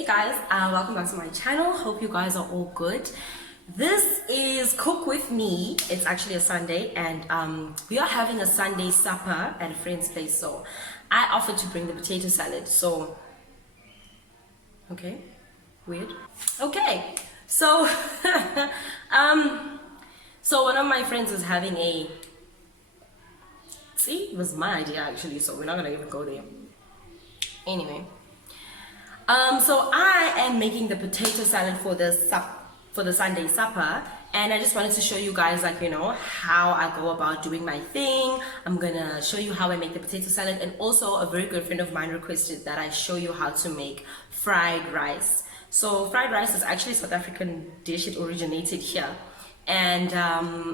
Hey guys, welcome back to my channel. Hope you guys are all good. This is Cook With Me. It's actually a Sunday and we are having a Sunday supper at a friend's place. So I offered to bring the potato salad. So, okay, weird. Okay, so, so one of my friends is having see, it was my idea actually, so we're not gonna even go there. Anyway. So I am making the potato salad for the Sunday supper, and I just wanted to show you guys, like, you know, how I go about doing my thing. I'm gonna show you how I make the potato salad, and also a very good friend of mine requested that I show you how to make fried rice. So fried rice is actually a South African dish. It originated here. And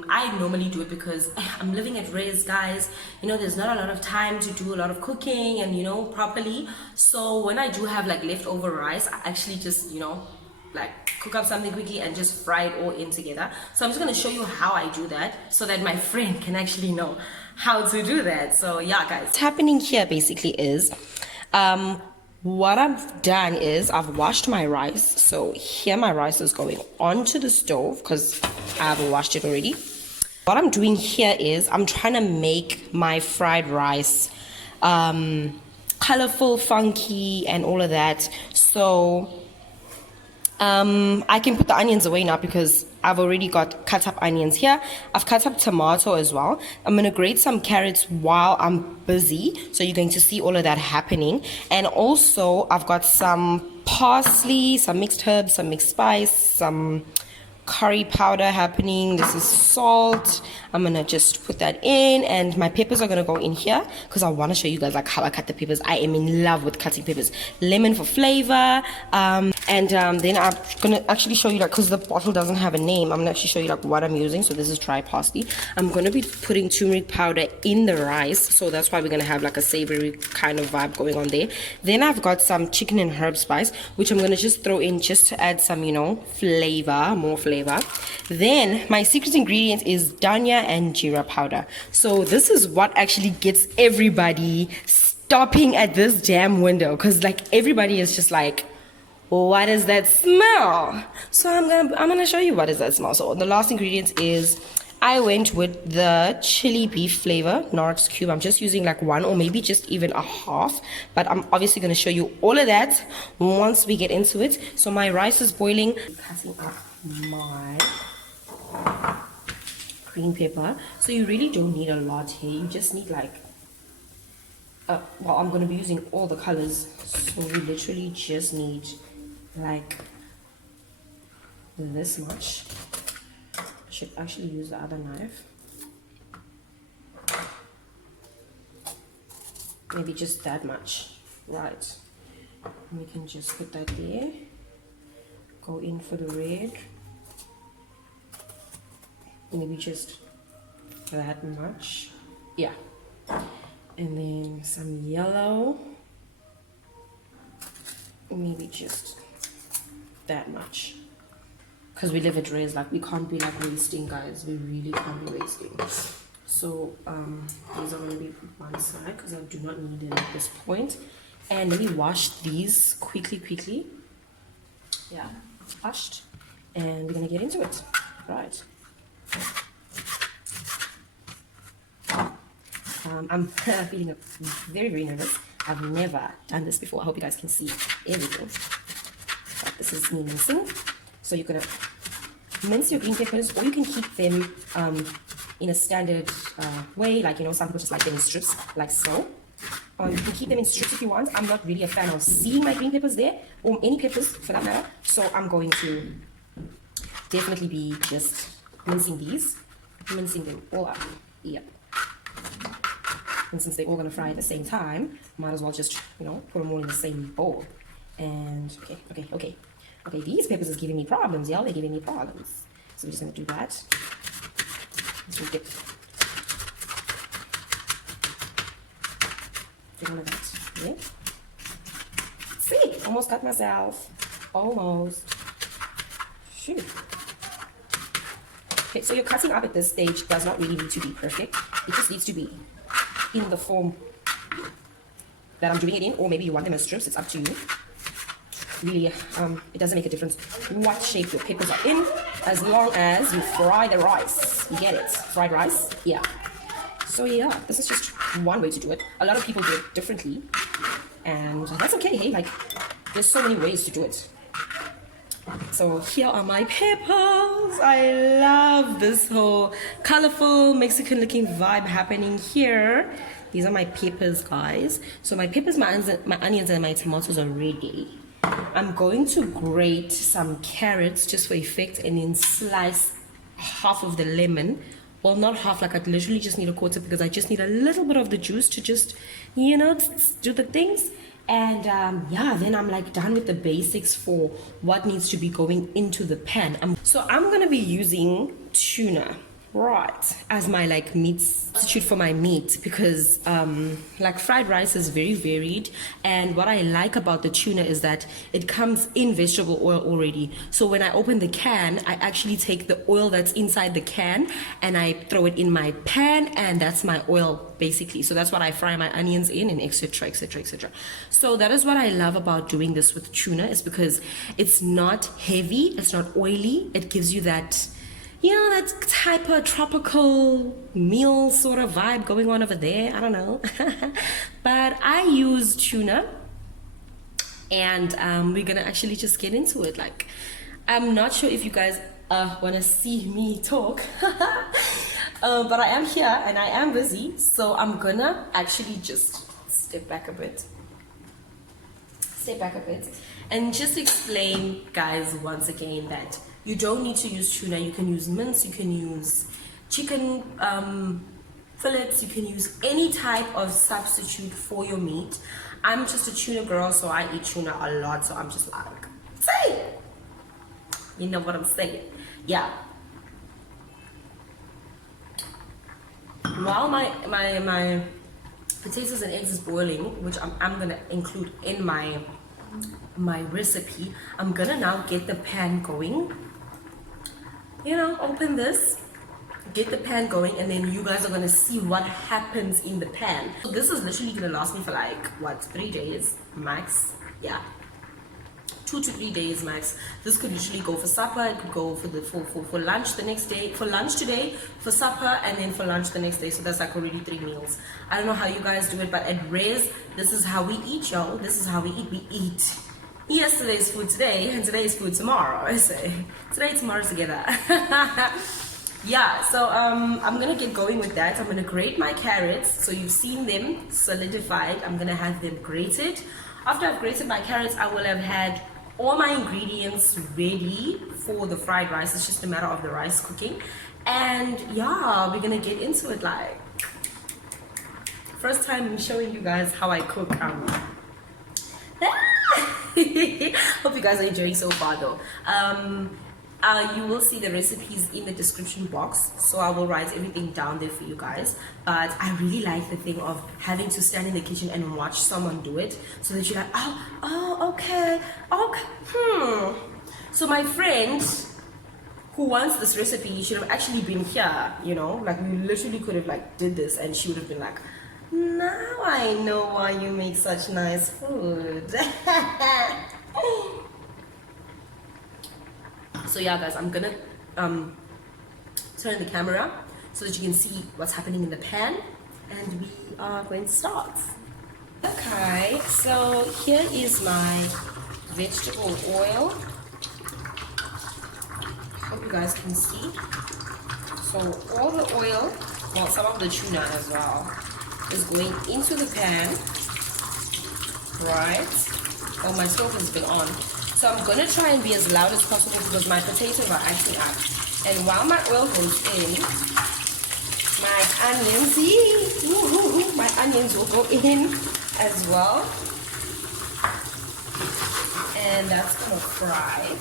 I normally do it because I'm living at res, guys. You know, there's not a lot of time to do a lot of cooking and, you know, properly. So when I do have like leftover rice, I actually just, you know, like cook up something quickly and just fry it all in together. So I'm just going to show you how I do that so that my friend can actually know how to do that. So yeah, guys, what's happening here basically is what I've done is I've washed my rice. So here my rice is going onto the stove because I haven't washed it already. What I'm doing here is I'm trying to make my fried rice colorful, funky, and all of that. So I can put the onions away now because I've already got cut up onions here. I've cut up tomato as well. I'm going to grate some carrots while I'm busy. So you're going to see all of that happening. And also I've got some parsley, some mixed herbs, some mixed spice, some curry powder happening. This is salt. I'm gonna just put that in, and my peppers are gonna go in here because I want to show you guys like how I cut the peppers. I am in love with cutting peppers. Lemon for flavor, and then I'm gonna actually show you, like, because the bottle doesn't have a name, I'm gonna actually show you like what I'm using. So this is dry parsley. I'm gonna be putting turmeric powder in the rice, so that's why we're gonna have like a savory kind of vibe going on there. Then I've got some chicken and herb spice, which I'm gonna just throw in just to add some, you know, flavor, more flavor. Then my secret ingredient is dhania and jeera powder. So this is what actually gets everybody stopping at this damn window, because like everybody is just like, what is that smell? So I'm gonna show you what is that smell. So the last ingredient is, I went with the chili beef flavor knorrox cube. I'm just using like one or maybe just even a half, but I'm obviously going to show you all of that once we get into it. So my rice is boiling. Cutting up my green pepper. So you really don't need a lot here. You just need like well, I'm going to be using all the colors, so we literally just need like this much. Should actually use the other knife. Maybe just that much, right? And we can just put that there. Go in for the red. Maybe just that much, yeah. And then some yellow. Maybe just that much. Because we live at res, like we can't be like wasting, guys. We really can't be wasting. So these are going to be put one side because I do not need it at this point. And let me wash these quickly. Yeah, washed. And we're going to get into it. Right. I'm feeling very nervous. I've never done this before. I hope you guys can see everything. But this is me mincing. So you're gonna mince your green peppers, or you can keep them in a standard way, like, you know, some people just like them in strips, like so. You can keep them in strips if you want. I'm not really a fan of seeing my green peppers there, or any peppers for that matter. So I'm going to definitely be just mincing them all up. Yep. And since they're all gonna fry at the same time, might as well just, you know, put them all in the same bowl. And okay, these peppers is giving me problems, y'all. They're giving me problems. So we're just going to do that. So we get all of that. Yeah. See, almost cut myself. Almost. Shoot. Okay, so your cutting up at this stage does not really need to be perfect. It just needs to be in the form that I'm doing it in, or maybe you want them as strips. It's up to you. really, it doesn't make a difference what shape your peppers are in, as long as you fry the rice. You get it? Fried rice? Yeah. So yeah, this is just one way to do it. A lot of people do it differently, and that's okay. Hey, like, there's so many ways to do it. So here are my peppers. I love this whole colorful Mexican looking vibe happening here. These are my peppers, guys. So my peppers, my onions, and my tomatoes are ready. I'm going to grate some carrots just for effect, and then slice half of the lemon. Well, not half, like I literally just need a quarter, because I just need a little bit of the juice to just, you know, do the things. And yeah, then I'm like done with the basics for what needs to be going into the pan. So I'm gonna be using tuna, right, as my like meat substitute for my meat, because like fried rice is very varied, and what I like about the tuna is that it comes in vegetable oil already. So when I open the can, I actually take the oil that's inside the can and I throw it in my pan, and that's my oil basically. So that's what I fry my onions in, and etc, etc, etc. So that is what I love about doing this with tuna, is because it's not heavy, it's not oily. It gives you that, you know, that type of tropical meal sort of vibe going on over there. I don't know. But I use tuna, and we're gonna actually just get into it. Like, I'm not sure if you guys want to see me talk. But I am here and I am busy, so I'm gonna actually just step back a bit and just explain, guys, once again, that you don't need to use tuna. You can use mince, you can use chicken fillets, you can use any type of substitute for your meat. I'm just a tuna girl, so I eat tuna a lot, so I'm just like, say, you know what I'm saying? Yeah. While my potatoes and eggs is boiling, which I'm gonna include in my recipe, I'm gonna now get the pan going. You know, open this, get the pan going, and then you guys are gonna see what happens in the pan. So this is literally gonna last me for like, what, 3 days max? Yeah, 2 to 3 days max. This could literally go for supper, it could go for lunch the next day, for lunch today, for supper, and then for lunch the next day. So that's like already 3 meals. I don't know how you guys do it, but at Rez, this is how we eat, y'all. This is how we eat. We eat yesterday's food today, and today's food tomorrow. I say today, tomorrow together. Yeah, so I'm gonna get going with that. I'm gonna grate my carrots. So you've seen them solidified. I'm gonna have them grated. After I've grated my carrots, I will have had all my ingredients ready for the fried rice. It's just a matter of the rice cooking. And yeah, we're gonna get into it. Like, first time I'm showing you guys how I cook. Hope you guys are enjoying so far though. You will see the recipes in the description box, so I will write everything down there for you guys. But I really like the thing of having to stand in the kitchen and watch someone do it, so that you're like, okay. So my friend who wants this recipe should have actually been here, you know, like we literally could have like did this, and she would have been like, now I know why you make such nice food. So yeah, guys, I'm gonna turn the camera so that you can see what's happening in the pan, and we are going to start. Okay, so here is my vegetable oil. Hope you guys can see. So all the oil, well, some of the tuna as well, is going into the pan, right? Oh, my stove has been on. So I'm gonna try and be as loud as possible because my potatoes are actually up. And while my oil goes in, my onions, my onions will go in as well. And that's gonna fry.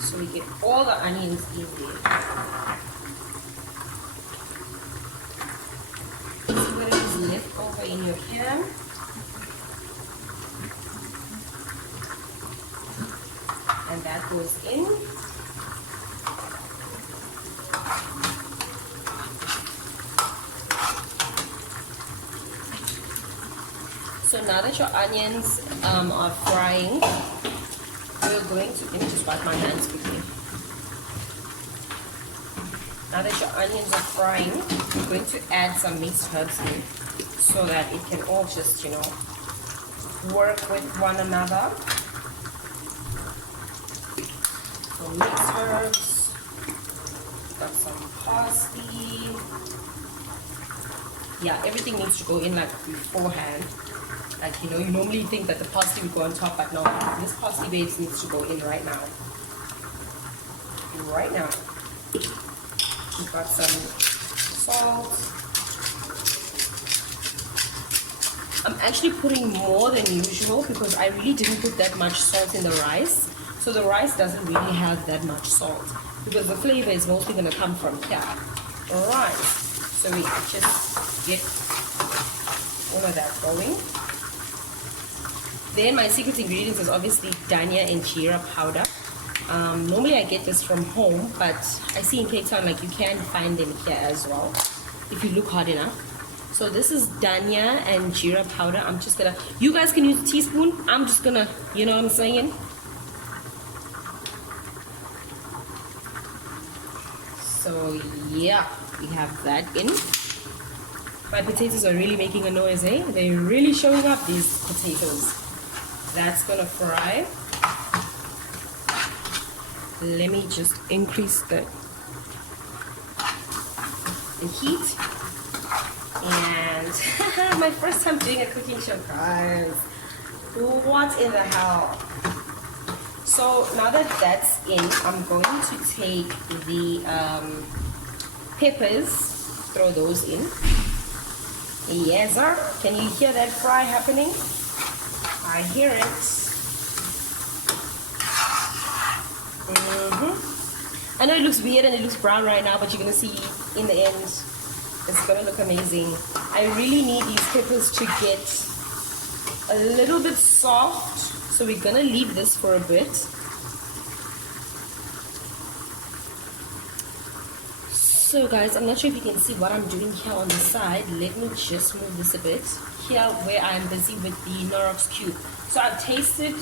So we get all the onions in there. See what is left over in your pan. And that goes in. So now that your onions are frying, we're going to, let me just wipe my hands quickly. Now that your onions are frying, we're going to add some mixed herbs in so that it can all just, you know, work with one another. So mixed herbs, got some parsley. Yeah, everything needs to go in like beforehand. Like, you know, you normally think that the parsley would go on top, but no, this parsley base needs to go in right now. Right now. We've got some salt. I'm actually putting more than usual because I really didn't put that much salt in the rice. So the rice doesn't really have that much salt because the flavor is mostly going to come from here. Alright, so we just get all of that going. Then my secret ingredients is obviously dhania and jeera powder. Normally I get this from home, but I see in Cape Town like you can find them here as well if you look hard enough. So this is dhania and jeera powder. I'm just gonna, you guys can use a teaspoon. I'm just gonna, you know what I'm saying? So yeah, we have that in. My potatoes are really making a noise, eh? They're really showing up, these potatoes. That's gonna fry. Let me just increase the heat. And my first time doing a cooking show, guys. What in the hell? So now that that's in, I'm going to take the peppers, throw those in. Yes, sir. Can you hear that fry happening? I hear it. I know it looks weird and it looks brown right now, but you're gonna see in the end, it's gonna look amazing. I really need these peppers to get a little bit soft, so we're gonna leave this for a bit. So guys, I'm not sure if you can see what I'm doing here on the side. Let me just move this a bit. Here where I'm busy with the knorrox cube. So I've tasted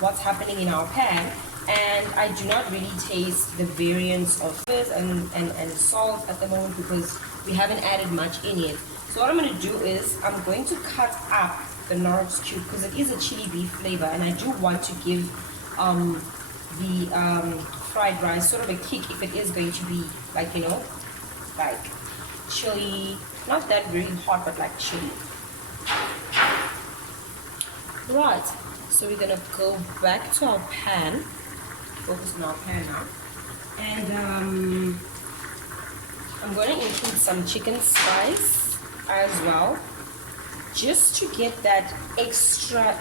what's happening in our pan, and I do not really taste the variance of this and salt at the moment because we haven't added much in yet. So what I'm going to do is I'm going to cut up the knorrox cube because it is a chili beef flavor, and I do want to give the fried rice sort of a kick if it is going to be like, you know, like chili, not that very hot, but like chili. Right, so we're gonna go back to our pan, focus on our pan now, and I'm gonna include some chicken spice as well, just to get that extra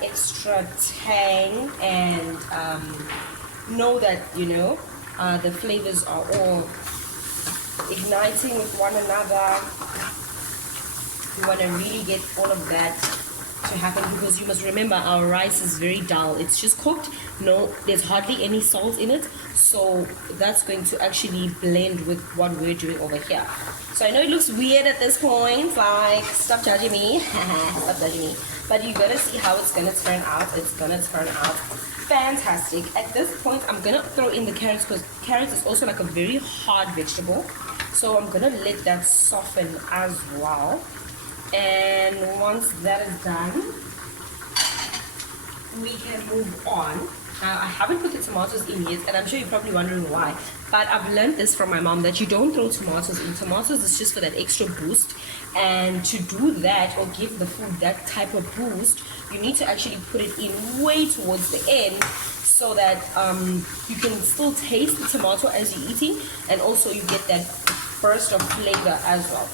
tang and know that, you know, the flavors are all igniting with one another. You want to really get all of that to happen because you must remember our rice is very dull. It's just cooked. No, there's hardly any salt in it, so that's going to actually blend with what we're doing over here. So I know it looks weird at this point, like stop judging me. Stop judging me, but you gotta see how it's gonna turn out. It's gonna turn out fantastic. At this point I'm gonna throw in the carrots because carrots is also like a very hard vegetable, so I'm gonna let that soften as well. And once that is done, we can move on. Now I haven't put the tomatoes in yet, and I'm sure you're probably wondering why, but I've learned this from my mom that you don't throw tomatoes in. Tomatoes is just for that extra boost, and to do that or give the food that type of boost, you need to actually put it in way towards the end so that you can still taste the tomato as you're eating, and also you get that burst of flavor as well.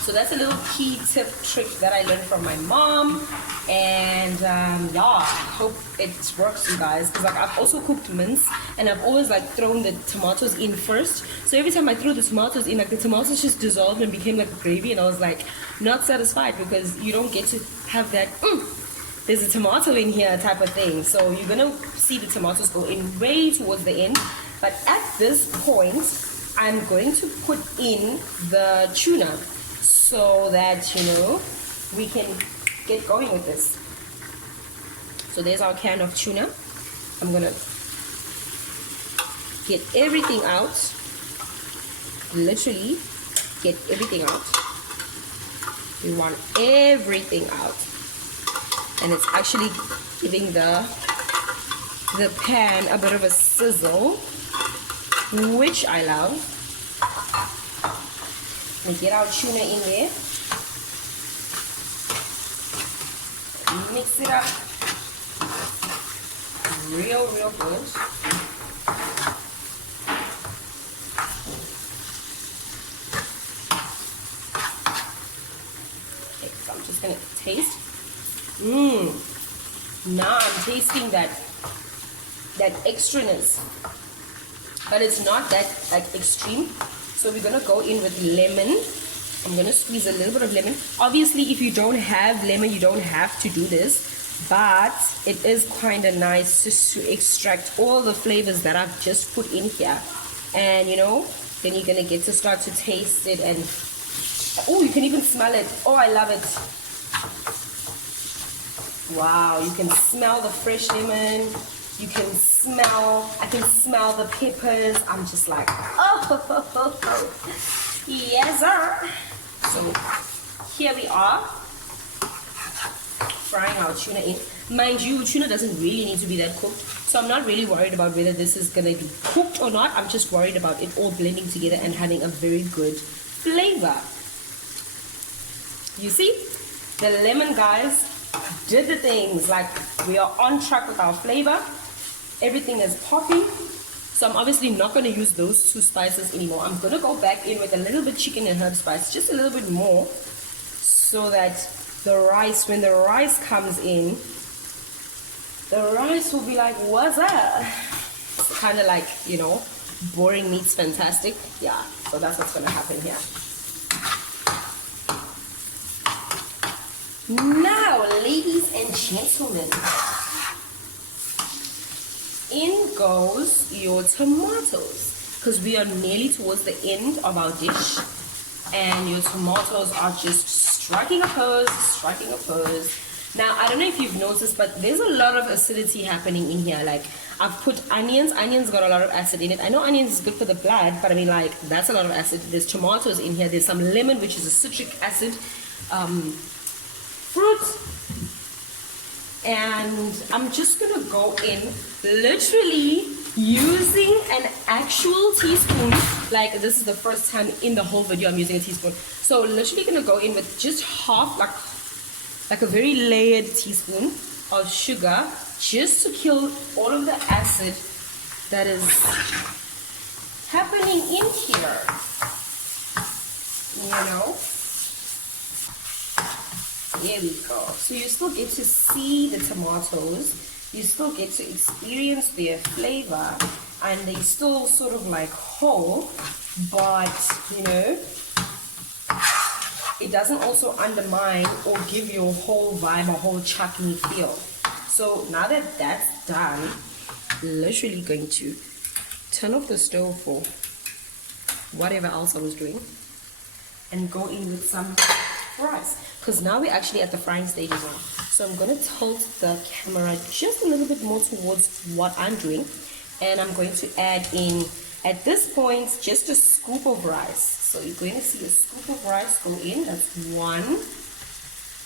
So that's a little key tip trick that I learned from my mom, and yeah, I hope it works, you guys, because like I've also cooked mince and I've always like thrown the tomatoes in first, so every time I threw the tomatoes in, like the tomatoes just dissolved and became like gravy, and I was like not satisfied because you don't get to have that there's a tomato in here type of thing. So you're gonna see the tomatoes go in way towards the end, but at this point I'm going to put in the tuna so that, you know, we can get going with this. So there's our can of tuna. I'm gonna get everything out. Literally get everything out. We want everything out. And it's actually giving the pan a bit of a sizzle, which I love. We get our tuna in there. Mix it up real good. Okay, so I'm just gonna taste. Now I'm tasting that extraness, but it's not that like extreme. So we're gonna go in with lemon. I'm gonna squeeze a little bit of lemon. Obviously, if you don't have lemon, you don't have to do this, but it is kind of nice just to extract all the flavors that I've just put in here. And you know, then you're gonna get to start to taste it, and oh, you can even smell it. Oh, I love it. Wow, you can smell the fresh lemon. You can smell, I can smell the peppers. I'm just like, oh, yes, sir. So here we are, frying our tuna in. Mind you, tuna doesn't really need to be that cooked. So I'm not really worried about whether this is going to be cooked or not. I'm just worried about it all blending together and having a very good flavor. You see, the lemon, guys, did the things. Like, we are on track with our flavor. Everything is popping. So I'm obviously not going to use those two spices anymore. I'm going to go back in with a little bit chicken and herb spice, just a little bit more, so that the rice, when the rice comes in, the rice will be like, what's that? It's kind of like, you know, boring meat's fantastic. Yeah, so that's what's going to happen here. Now, ladies and gentlemen, in goes your tomatoes, because we are nearly towards the end of our dish, and your tomatoes are just striking a pose. Now, I don't know if you've noticed, but there's a lot of acidity happening in here. Like, I've put onions. Onions got a lot of acid in it. I know onions is good for the blood, but I mean, like, that's a lot of acid. There's tomatoes in here. There's some lemon, which is a citric acid fruit. And I'm just gonna go in literally using an actual teaspoon. Like, this is the first time in the whole video I'm using a teaspoon. So literally gonna go in with just half, like a very layered teaspoon of sugar, just to kill all of the acid that is happening in here, you know. There we go. So you still get to see the tomatoes, you still get to experience their flavor, and they still sort of like whole, but you know, it doesn't also undermine or give you a whole vibe, a whole chutney feel. So now that that's done, literally going to turn off the stove for whatever else I was doing and go in with some rice, because now we're actually at the frying stages now. So I'm going to tilt the camera just a little bit more towards what I'm doing, and I'm going to add in, at this point, just a scoop of rice. So you're going to see a scoop of rice go in. That's one.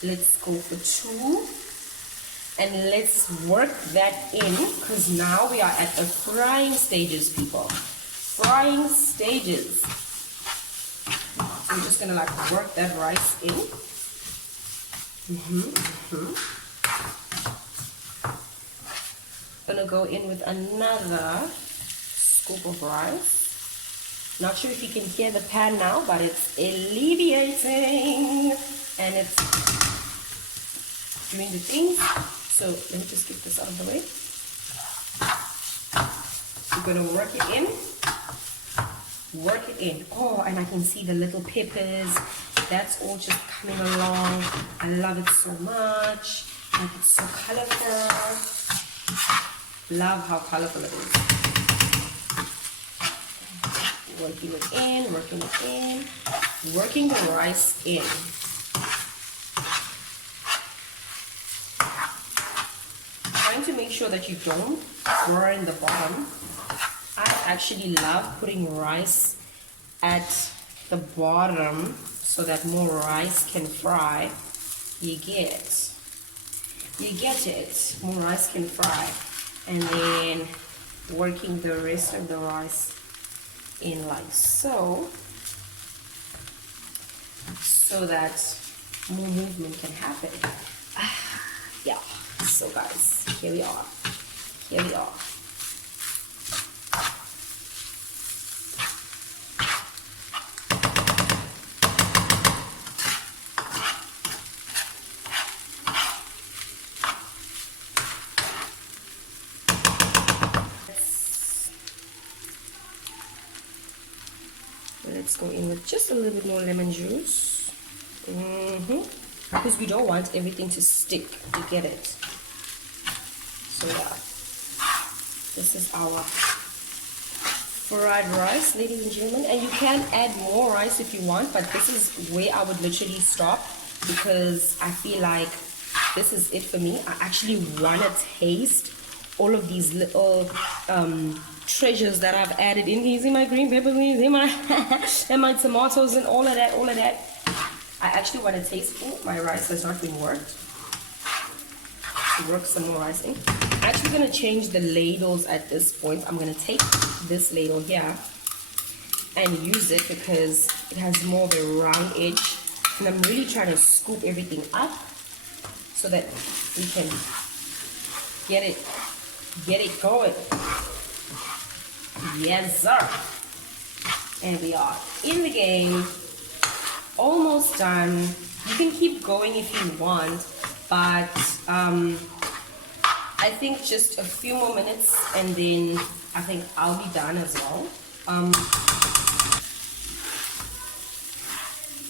Let's go for two, and let's work that in, because now we are at the frying stages, people. Frying stages. I'm just gonna like work that rice in. Gonna go in with another scoop of rice. Not sure if you can hear the pan now, but it's alleviating and it's doing the things. So let me just get this out of the way. We're gonna work it in. Work it in. Oh, and I can see the little peppers. That's all just coming along. I love it so much. Like, it's so colorful. Love how colorful it is. Working it in, working it in, working the rice in. trying to make sure that you don't burn the bottom. I actually love putting rice at the bottom so that more rice can fry. You get it. More rice can fry, and then working the rest of the rice in like so that more movement can happen. Yeah, so guys, here we are. Let's go in with just a little bit more lemon juice. Because we don't want everything to stick. You get it? So yeah, this is our fried rice, ladies and gentlemen. And you can add more rice if you want, but this is where I would literally stop, because I feel like this is it for me. I actually want to taste all of these little treasures that I've added in. These in my green peppers, in my and my tomatoes and all of that. I actually want to taste. Oh, my rice has not been worked. Work some more rice in. I'm actually going to change the ladles at this point. I'm going to take this ladle here and use it because it has more of a round edge, and I'm really trying to scoop everything up so that we can get it going. Yes, sir. And we are in the game. Almost done. You can keep going if you want, but I think just a few more minutes and then I think I'll be done as well.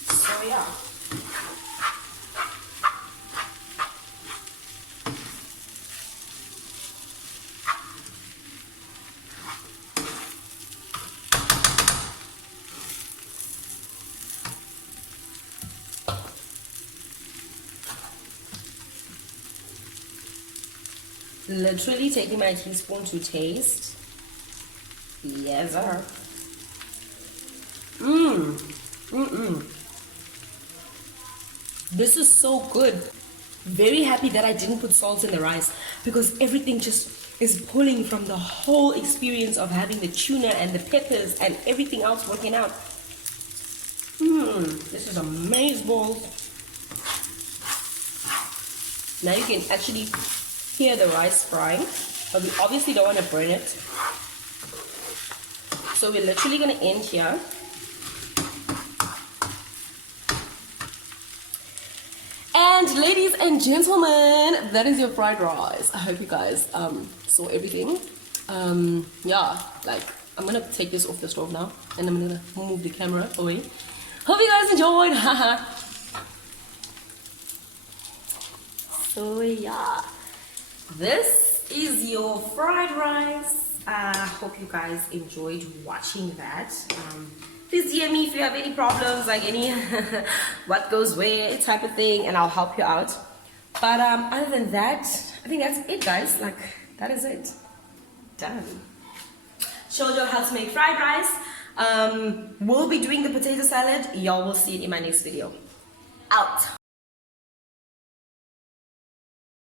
So yeah. Literally taking my teaspoon to taste. Yes, sir. This is so good. Very happy that I didn't put salt in the rice, because everything just is pulling from the whole experience of having the tuna and the peppers and everything else working out. This is amazing, balls. Now you can actually hear the rice frying, but we obviously don't want to burn it. So we're literally going to end here. And ladies and gentlemen, that is your fried rice. I hope you guys saw everything. Yeah, like I'm going to take this off the stove now and I'm going to move the camera away. Hope you guys enjoyed. So yeah, this is your fried rice. I hope you guys enjoyed watching that. Please DM me if you have any problems, like any what goes where type of thing, and I'll help you out. But other than that, I think that's it, guys. Like, that is it. Done. Showed you how to make fried rice. We'll be doing the potato salad. Y'all will see it in my next video. Out.